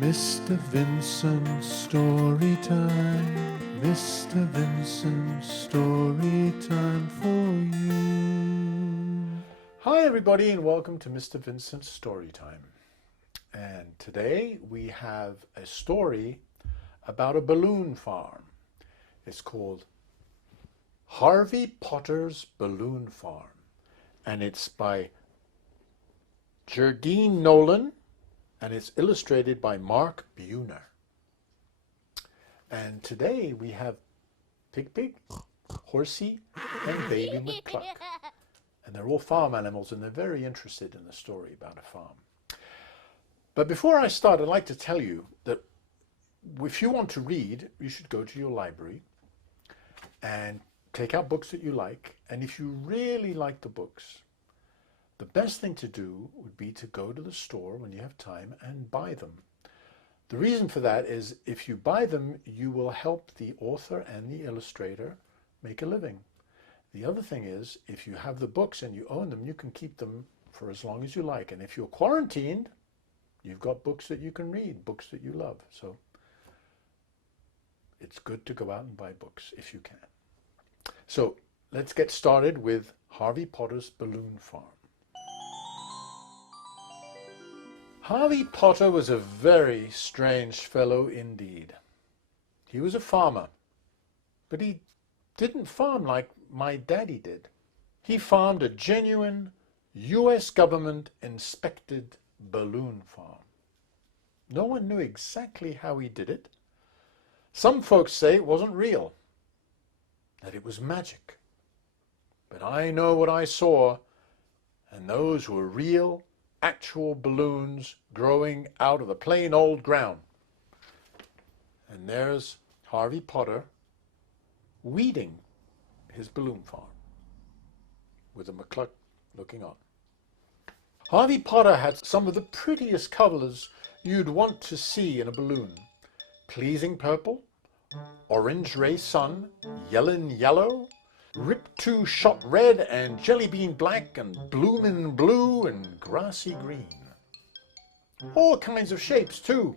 Mr. Vincent story time, Mr. Vincent story time for you. Hi everybody and welcome to Mr. Vincent's story time. And today we have a story about a balloon farm. It's called Harvey Potter's Balloon Farm, and it's by Jerdine Nolen, and it's illustrated by Mark Buehner. And today we have Pig, Horsey, and Baby McCluck. And they're all farm animals, and they're very interested in the story about a farm. But before I start, I'd like to tell you that if you want to read, you should go to your library and take out books that you like. And if you really like the books, the best thing to do would be to go to the store when you have time and buy them. The reason for that is if you buy them, you will help the author and the illustrator make a living. The other thing is, if you have the books and you own them, you can keep them for as long as you like. And if you're quarantined, you've got books that you can read, books that you love. So it's good to go out and buy books if you can. So let's get started with Harvey Potter's Balloon Farm. Harvey Potter was a very strange fellow indeed. He was a farmer, but he didn't farm like my daddy did. He farmed a genuine US government inspected balloon farm. No one knew exactly how he did it. Some folks say it wasn't real, that it was magic. But I know what I saw, and those were real, actual balloons growing out of the plain old ground. And there's Harvey Potter weeding his balloon farm with a McCluck looking on. Harvey Potter had some of the prettiest colors you'd want to see in a balloon. Pleasing purple, orange ray sun, yellow, Rip 2 shot red, and jelly bean black, and bloomin' blue, and grassy green. All kinds of shapes too.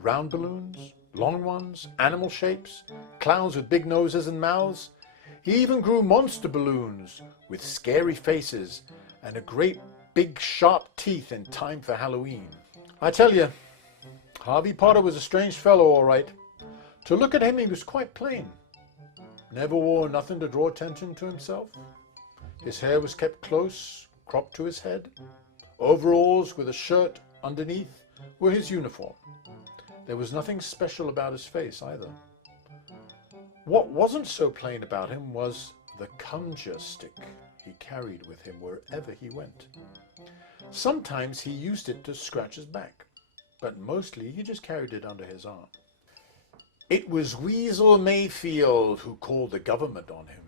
Round balloons, long ones, animal shapes, clowns with big noses and mouths. He even grew monster balloons with scary faces and a great big sharp teeth in time for Halloween. I tell you, Harvey Potter was a strange fellow, all right. To look at him, he was quite plain. Never wore nothing to draw attention to himself. His hair was kept close, cropped to his head. Overalls with a shirt underneath were his uniform. There was nothing special about his face either. What wasn't so plain about him was the conjure stick he carried with him wherever he went. Sometimes he used it to scratch his back, but mostly he just carried it under his arm. It was Weasel Mayfield who called the government on him.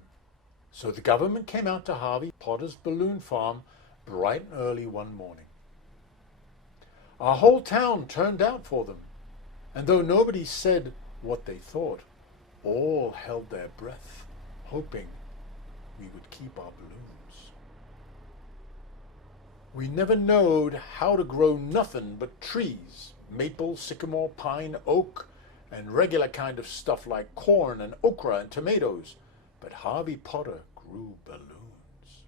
So the government came out to Harvey Potter's balloon farm bright and early one morning. Our whole town turned out for them, and though nobody said what they thought, all held their breath, hoping we would keep our balloons. We never knowed how to grow nothing but trees, maple, sycamore, pine, oak, and regular kind of stuff like corn and okra and tomatoes. But Harvey Potter grew balloons,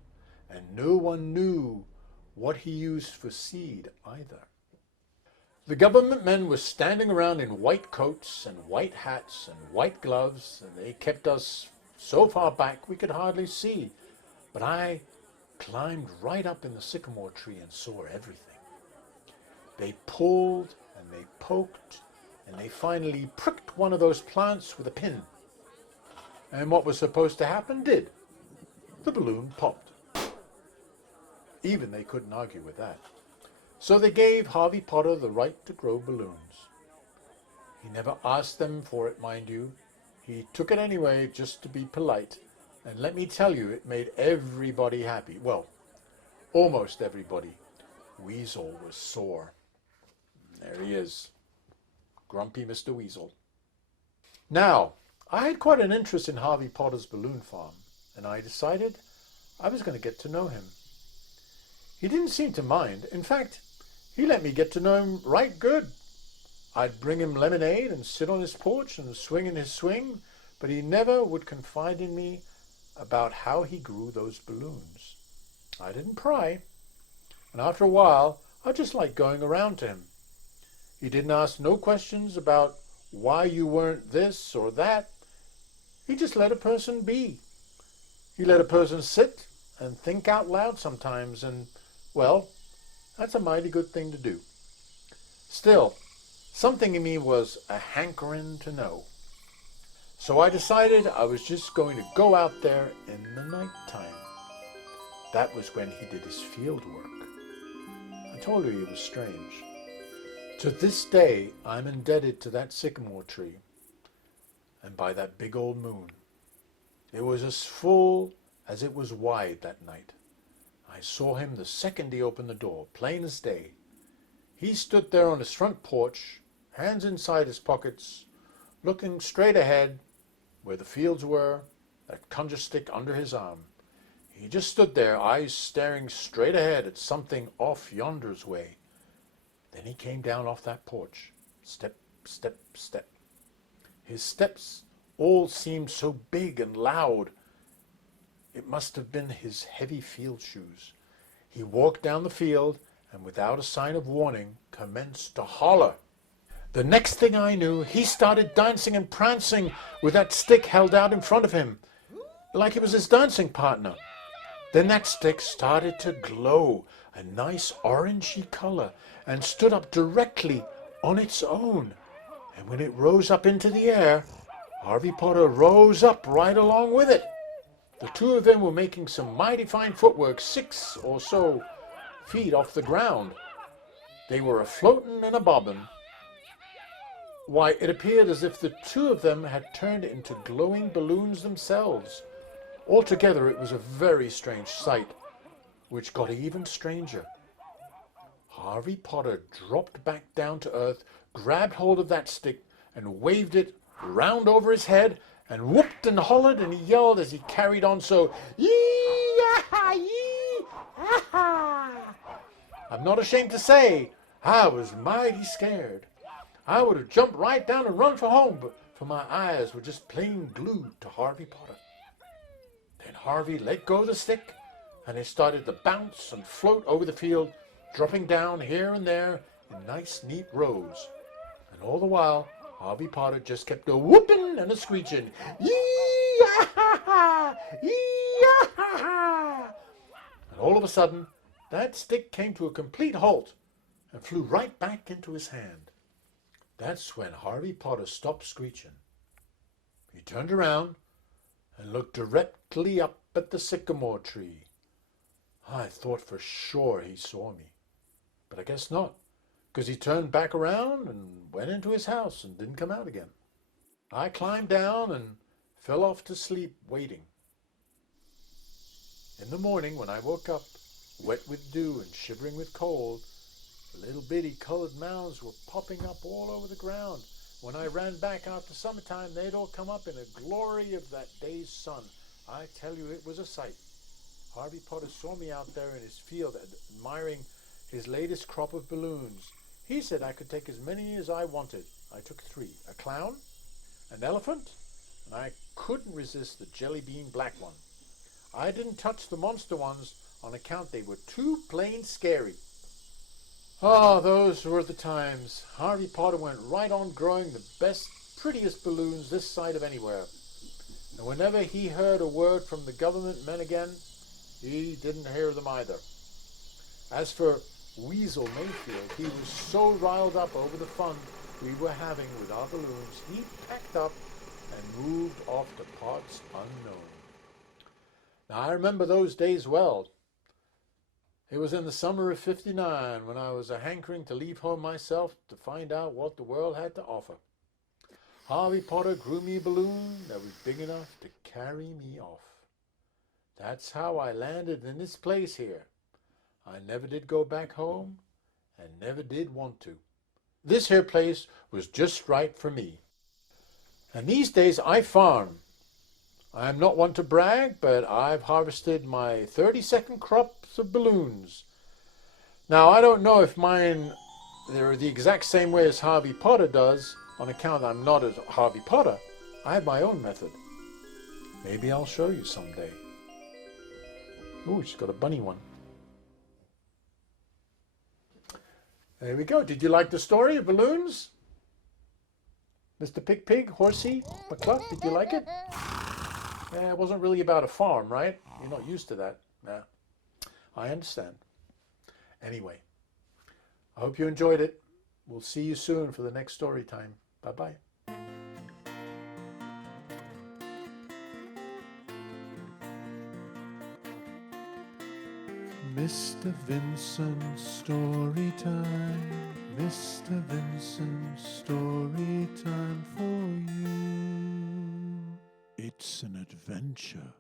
and no one knew what he used for seed either. The government men were standing around in white coats and white hats and white gloves, and they kept us so far back we could hardly see. But I climbed right up in the sycamore tree and saw everything. They pulled and they poked, and they finally pricked one of those plants with a pin. And what was supposed to happen did. The balloon popped. Even they couldn't argue with that. So they gave Harvey Potter the right to grow balloons. He never asked them for it, mind you. He took it anyway just to be polite. And let me tell you, it made everybody happy. Well, almost everybody. Weasel was sore. There he is. Grumpy Mr. Weasel. Now, I had quite an interest in Harvey Potter's balloon farm, and I decided I was going to get to know him. He didn't seem to mind. In fact, he let me get to know him right good. I'd bring him lemonade and sit on his porch and swing in his swing, but he never would confide in me about how he grew those balloons. I didn't pry, and after a while, I just liked going around to him. He didn't ask no questions about why you weren't this or that. He just let a person be. He let a person sit and think out loud sometimes, and, well, that's a mighty good thing to do. Still, something in me was a hankering to know. So I decided I was just going to go out there in the night time. That was when he did his field work. I told you he was strange. To this day, I'm indebted to that sycamore tree and by that big old moon. It was as full as it was wide that night. I saw him the second he opened the door, plain as day. He stood there on his front porch, hands inside his pockets, looking straight ahead where the fields were, that conjure stick under his arm. He just stood there, eyes staring straight ahead at something off yonder's way. Then he came down off that porch, step, step, step. His steps all seemed so big and loud. It must have been his heavy field shoes. He walked down the field and without a sign of warning commenced to holler. The next thing I knew, he started dancing and prancing with that stick held out in front of him, like it was his dancing partner. Then that stick started to glow a nice orangey color and stood up directly on its own. And when it rose up into the air, Harvey Potter rose up right along with it. The two of them were making some mighty fine footwork 6 or so feet off the ground. They were a-floatin' and a-bobbin'. Why, it appeared as if the two of them had turned into glowing balloons themselves. Altogether, it was a very strange sight, which got even stranger. Harvey Potter dropped back down to earth, grabbed hold of that stick, and waved it round over his head, and whooped and hollered, and he yelled as he carried on so, yee-yah, yee-ha-ha. I'm not ashamed to say, I was mighty scared. I would have jumped right down and run for home, but for my eyes were just plain glued to Harvey Potter. Then Harvey let go of the stick, and it started to bounce and float over the field, dropping down here and there in nice, neat rows. And all the while, Harvey Potter just kept a whooping and a screeching, yee-yah-ha-ha, yee-yah-ha-ha. And all of a sudden, that stick came to a complete halt and flew right back into his hand. That's when Harvey Potter stopped screeching. He turned around and looked directly up at the sycamore tree. I thought for sure he saw me, but I guess not, because he turned back around and went into his house and didn't come out again. I climbed down and fell off to sleep waiting. In the morning, when I woke up, wet with dew and shivering with cold, little bitty colored mounds were popping up all over the ground. When I ran back after summertime, they'd all come up in a glory of that day's sun. I tell you, it was a sight. Harvey Potter saw me out there in his field admiring his latest crop of balloons. He said I could take as many as I wanted. I took 3, a clown, an elephant, and I couldn't resist the jelly bean black one. I didn't touch the monster ones on account they were too plain scary. Oh, those were the times. Harvey Potter went right on growing the best, prettiest balloons this side of anywhere. And whenever he heard a word from the government men again, he didn't hear them either. As for Weasel Mayfield, he was so riled up over the fun we were having with our balloons, he packed up and moved off to parts unknown. Now, I remember those days well. It was in the summer of '59 when I was a-hankering to leave home myself to find out what the world had to offer. Harvey Potter grew me a balloon that was big enough to carry me off. That's how I landed in this place here. I never did go back home and never did want to. This here place was just right for me. And these days I farm. I am not one to brag, but I've harvested my 32nd crops of balloons. Now, I don't know if mine they're the exact same way as Harvey Potter does. On account I'm not a Harvey Potter, I have my own method. Maybe I'll show you someday. Ooh, she's got a bunny one. There we go. Did you like the story of balloons? Mr. Pig, Horsey, McCluck, did you like it? Yeah, it wasn't really about a farm, right? You're not used to that. Nah, I understand. Anyway, I hope you enjoyed it. We'll see you soon for the next story time. Bye-bye. Mr. Vincent story time. Mr. Vincent story time for you. It's an adventure.